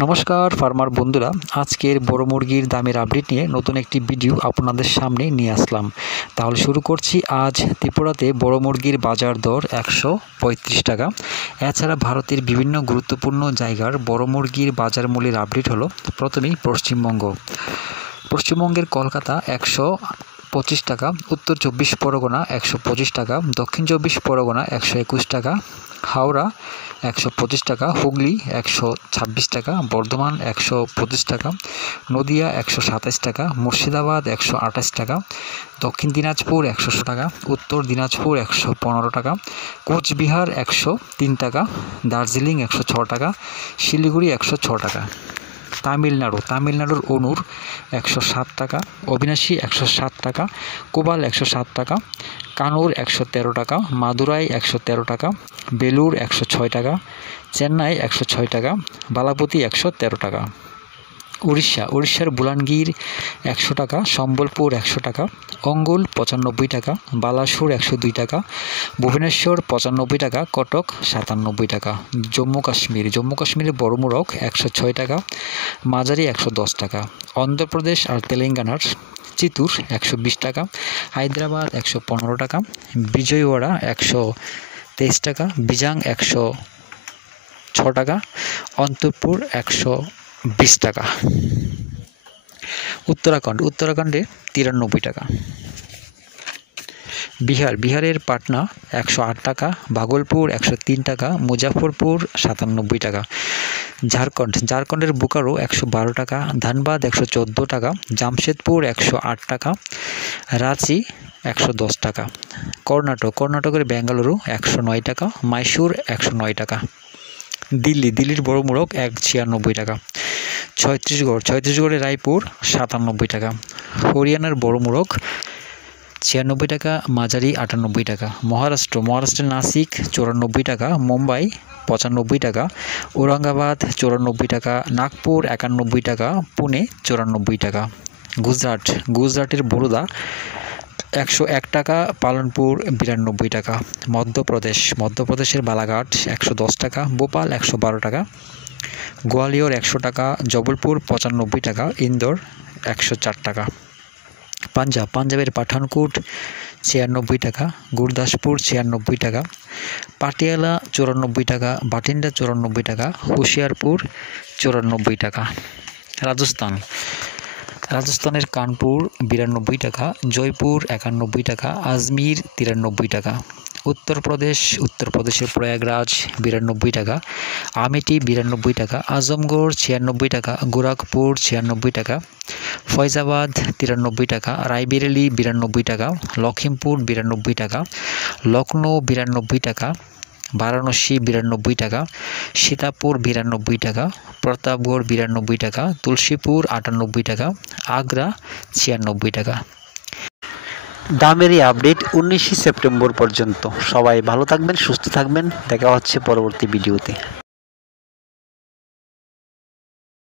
নমস্কার ফার্মার বন্ধুরা, আজকের বড় মুরগির দামের আপডেট নিয়ে নতুন একটি ভিডিও আপনাদের সামনে নিয়ে আসলাম। তাহলে শুরু করছি। আজ ত্রিপুরাতে বড় মুরগির বাজার দর 135 টাকা। এছাড়া ভারতের বিভিন্ন গুরুত্বপূর্ণ জায়গার বড় মুরগির বাজার মূল্যের আপডেট হলো। প্রথমেই পশ্চিমবঙ্গের কলকাতা 125 টাকা, উত্তর 24 পরগনা 125 টাকা, দক্ষিণ 24 পরগনা 121 টাকা, হাওড়া 125 টাকা, হুগলি 126 টাকা, বর্ধমান 125 টাকা, নদিয়া 127 টাকা, মুর্শিদাবাদ 128 টাকা, দক্ষিণ দিনাজপুর 100 টাকা, উত্তর দিনাজপুর 115 টাকা, কোচবিহার 103 টাকা, দার্জিলিং 106 টাকা, শিলিগুড়ি 106 টাকা। তামিলনাড়ুর অনুর 107 টাকা, অবিনাশী 107 টাকা, কোবাল 107 টাকা, কানুর 113 টাকা, মাদুরাই 113 টাকা, বেলুর 106 টাকা, চেন্নাই 106 টাকা, বালাপতি 113 টাকা। উড়িষ্যার বুলানগীর 100 টাকা, সম্বলপুর 100 টাকা, অঙ্গুল 95 টাকা, বালাসুর 102 টাকা, ভুবনেশ্বর 95 টাকা, কটক 97 টাকা। জম্মু কাশ্মীরের বড় মুরগ 106 টাকা, মাঝারি 110 টাকা। অন্ধ্রপ্রদেশ আর তেলেঙ্গানার চিতুর 120 টাকা, হায়দ্রাবাদ 115 টাকা, বিজয়ওয়াড়া 123 টাকা, বিজাং 106 টাকা, অন্তরপুর 120 টাকা। উত্তরাখণ্ডে 93 টাকা। বিহারের পাটনা 108 টাকা, ভাগলপুর 103 টাকা, মুজাফরপুর 97 টাকা। ঝাড়খণ্ডের বোকারো 112 টাকা, ধানবাদ 114 টাকা, জামশেদপুর 108 টাকা, রাঁচি 110 টাকা। কর্ণাটকের বেঙ্গালুরু 109 টাকা, মাইসুর 109 টাকা। দিল্লির বড় মুরগ 96 টাকা। ছত্তিশগড়ের রায়পুর 97 টাকা। হরিয়ানার বড় মুরগ 96 টাকা, মাঝারি 98 টাকা। মহারাষ্ট্রের নাসিক 94 টাকা, মুম্বাই 95 টাকা, ঔরঙ্গাবাদ 94 টাকা, নাগপুর 91 টাকা, পুনে 94 টাকা। গুজরাটের বরোদা 101 টাকা, পালনপুর 92 টাকা। মধ্যপ্রদেশের বালাঘাট 110 টাকা, ভোপাল 112 টাকা, গোয়ালিয়র 100 টাকা, জবলপুর 95 টাকা, ইন্দোর 104 টাকা। পাঞ্জাবের পাঠানকোট 96 টাকা, গুরদাসপুর 96 টাকা, পাটিয়ালা 94 টাকা, বাটিন্ডা 94 টাকা, হুশিয়ারপুর 94 টাকা। রাজস্থানের কানপুর 92 টাকা, জয়পুর 91 টাকা, আজমির 93 টাকা। উত্তরপ্রদেশের প্রয়াগরাজ 92 টাকা, আমেঠি 92 টাকা, আজমগড় 96 টাকা, গোরখপুর 96 টাকা, ফয়জাবাদ 93 টাকা, রায়বেরেলি 92 টাকা, লখিমপুর 92 টাকা, লখনৌ 92 টাকা, বারাণসী 92 টাকা, সীতাপুর 92 টাকা, প্রতাপগড় 92 টাকা, তুলসীপুর 98 টাকা, আগ্রা 96 টাকা। দামের এই আপডেট 19 সেপ্টেম্বর পর্যন্ত। সবাই ভালো থাকবেন, সুস্থ থাকবেন। দেখা হচ্ছে পরবর্তী ভিডিওতে।